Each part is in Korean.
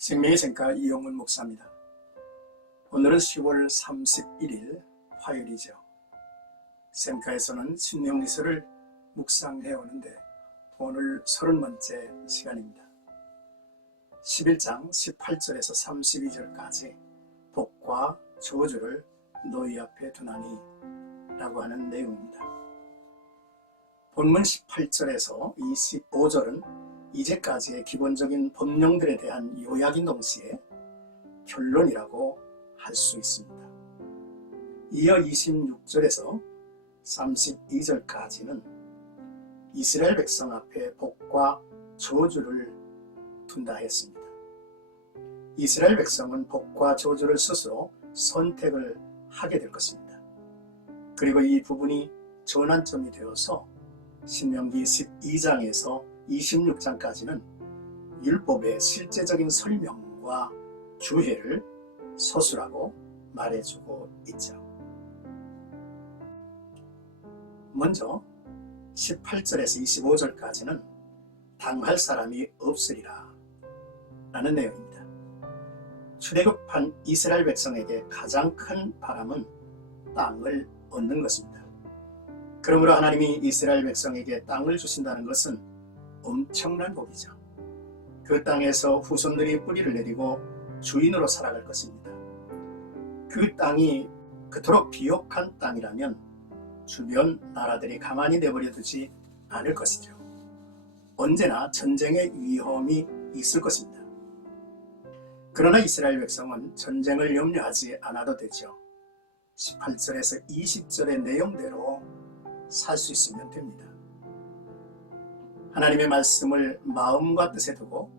생명의 샘가 이용훈 목사입니다. 오늘은 10월 31일 화요일이죠. 샘가에서는 신명리서를 묵상해 오는데 오늘 30번째 시간입니다. 11장 18절에서 32절까지 복과 저주를 너희 앞에 두나니 라고 하는 내용입니다. 본문 18절에서 25절은 이제까지의 기본적인 법령들에 대한 요약인 동시에 결론이라고 할 수 있습니다. 이어 26절에서 32절까지는 이스라엘 백성 앞에 복과 저주를 둔다 했습니다. 이스라엘 백성은 복과 저주를 스스로 선택을 하게 될 것입니다. 그리고 이 부분이 전환점이 되어서 신명기 12장에서 26장까지는 율법의 실제적인 설명과 주해를 서술하고 말해주고 있죠. 먼저 18절에서 25절까지는 당할 사람이 없으리라 라는 내용입니다. 출애굽한 이스라엘 백성에게 가장 큰 바람은 땅을 얻는 것입니다. 그러므로 하나님이 이스라엘 백성에게 땅을 주신다는 것은 엄청난 복이죠. 그 땅에서 후손들이 뿌리를 내리고 주인으로 살아갈 것입니다. 그 땅이 그토록 비옥한 땅이라면 주변 나라들이 가만히 내버려 두지 않을 것이죠. 언제나 전쟁의 위험이 있을 것입니다. 그러나 이스라엘 백성은 전쟁을 염려하지 않아도 되죠. 18절에서 20절의 내용대로 살 수 있으면 됩니다. 하나님의 말씀을 마음과 뜻에 두고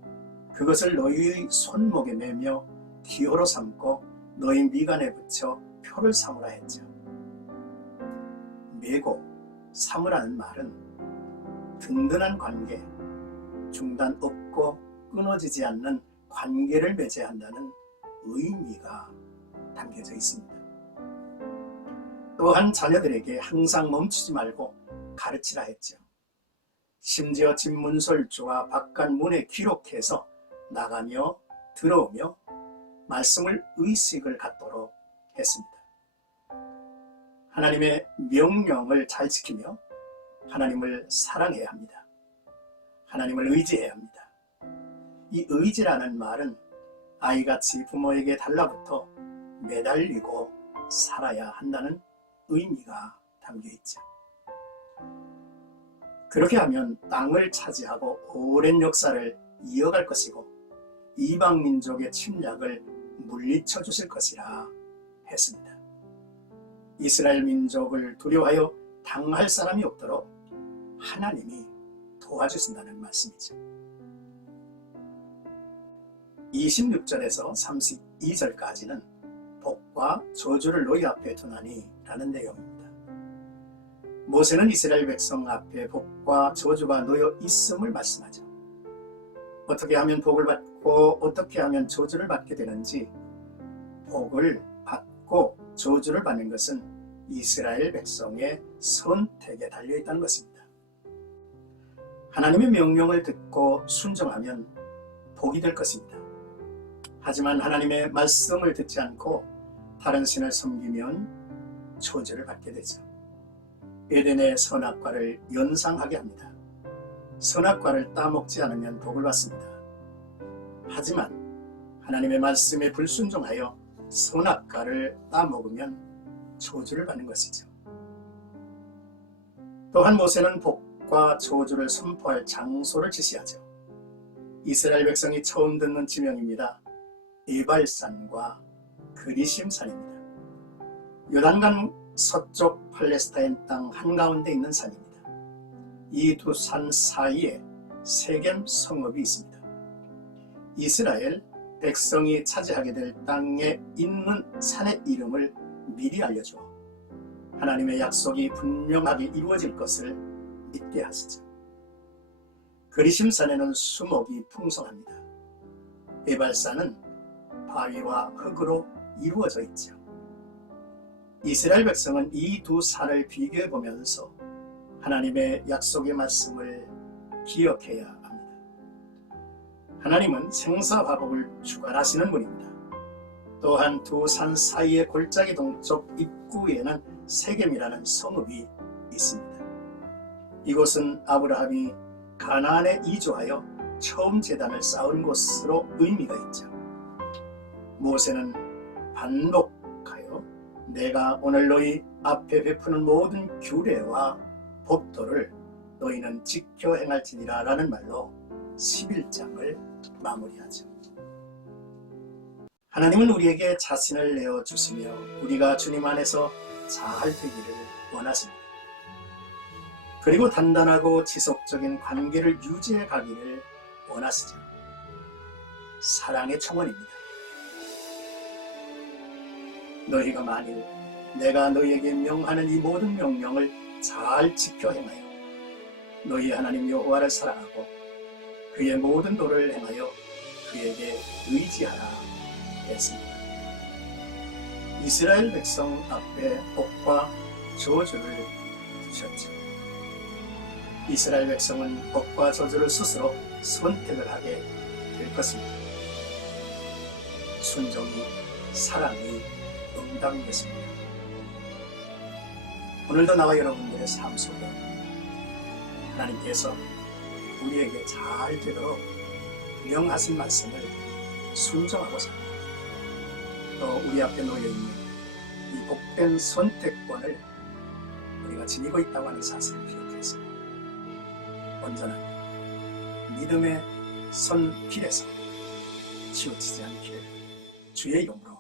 그것을 너희의 손목에 매며 기호로 삼고 너희 미간에 붙여 표를 삼으라 했죠. 매고 삼으라는 말은 든든한 관계, 중단 없고 끊어지지 않는 관계를 맺어야 한다는 의미가 담겨져 있습니다. 또한 자녀들에게 항상 멈추지 말고 가르치라 했죠. 심지어 집 문설주와 바깥 문에 기록해서 나가며 들어오며 말씀을 의식을 갖도록 했습니다. 하나님의 명령을 잘 지키며 하나님을 사랑해야 합니다. 하나님을 의지해야 합니다. 이 의지라는 말은 아이같이 부모에게 달라붙어 매달리고 살아야 한다는 의미가 담겨 있죠. 그렇게 하면 땅을 차지하고 오랜 역사를 이어갈 것이고 이방 민족의 침략을 물리쳐 주실 것이라 했습니다. 이스라엘 민족을 두려워하여 당할 사람이 없도록 하나님이 도와주신다는 말씀이죠. 26절에서 32절까지는 복과 저주를 너희 앞에 두나니 라는 내용입니다. 모세는 이스라엘 백성 앞에 복과 저주가 놓여 있음을 말씀하죠. 어떻게 하면 복을 받고 어떻게 하면 저주를 받게 되는지, 복을 받고 저주를 받는 것은 이스라엘 백성의 선택에 달려있다는 것입니다. 하나님의 명령을 듣고 순종하면 복이 될 것입니다. 하지만 하나님의 말씀을 듣지 않고 다른 신을 섬기면 저주를 받게 되죠. 에덴의 선악과를 연상하게 합니다. 선악과를 따먹지 않으면 복을 받습니다. 하지만 하나님의 말씀에 불순종하여 선악과를 따먹으면 저주를 받는 것이죠. 또한 모세는 복과 저주를 선포할 장소를 지시하죠. 이스라엘 백성이 처음 듣는 지명입니다. 에발산과 그리심산입니다. 요단강 서쪽 팔레스타인 땅 한가운데 있는 산입니다. 이 두 산 사이에 세겜 성읍이 있습니다. 이스라엘 백성이 차지하게 될 땅에 있는 산의 이름을 미리 알려줘 하나님의 약속이 분명하게 이루어질 것을 믿게 하시죠. 그리심산에는 수목이 풍성합니다. 에발산은 바위와 흙으로 이루어져 있죠. 이스라엘 백성은 이 두 산을 비교해 보면서 하나님의 약속의 말씀을 기억해야 합니다. 하나님은 생사화복을 주관하시는 분입니다. 또한 두 산 사이의 골짜기 동쪽 입구에는 세겜이라는 성읍이 있습니다. 이곳은 아브라함이 가나안에 이주하여 처음 제단을 쌓은 곳으로 의미가 있죠. 모세는 반복하여 내가 오늘 너희 앞에 베푸는 모든 규례와 법도를 너희는 지켜 행할지니라 라는 말로 11장을 마무리하죠. 하나님은 우리에게 자신을 내어주시며 우리가 주님 안에서 잘 되기를 원하십니다. 그리고 단단하고 지속적인 관계를 유지해 가기를 원하시죠. 사랑의 청원입니다. 너희가 만일 내가 너희에게 명하는 이 모든 명령을 잘 지켜 행하여 너희 하나님 여호와를 사랑하고 그의 모든 도를 행하여 그에게 의지하라 했습니다. 이스라엘 백성 앞에 복과 저주를 두셨죠. 이스라엘 백성은 복과 저주를 스스로 선택을 하게 될 것입니다. 순종이 사랑이 응답이겠습니다. 오늘도 나와 여러분들의 삶 속에 하나님께서 우리에게 잘 되도록 명하신 말씀을 순종하고자 또 우리 앞에 놓여있는 이 복된 선택권을 우리가 지니고 있다고 하는 사실을 기억해서 온전한 믿음의 선길에서 치우치지 않기를 주의 이름으로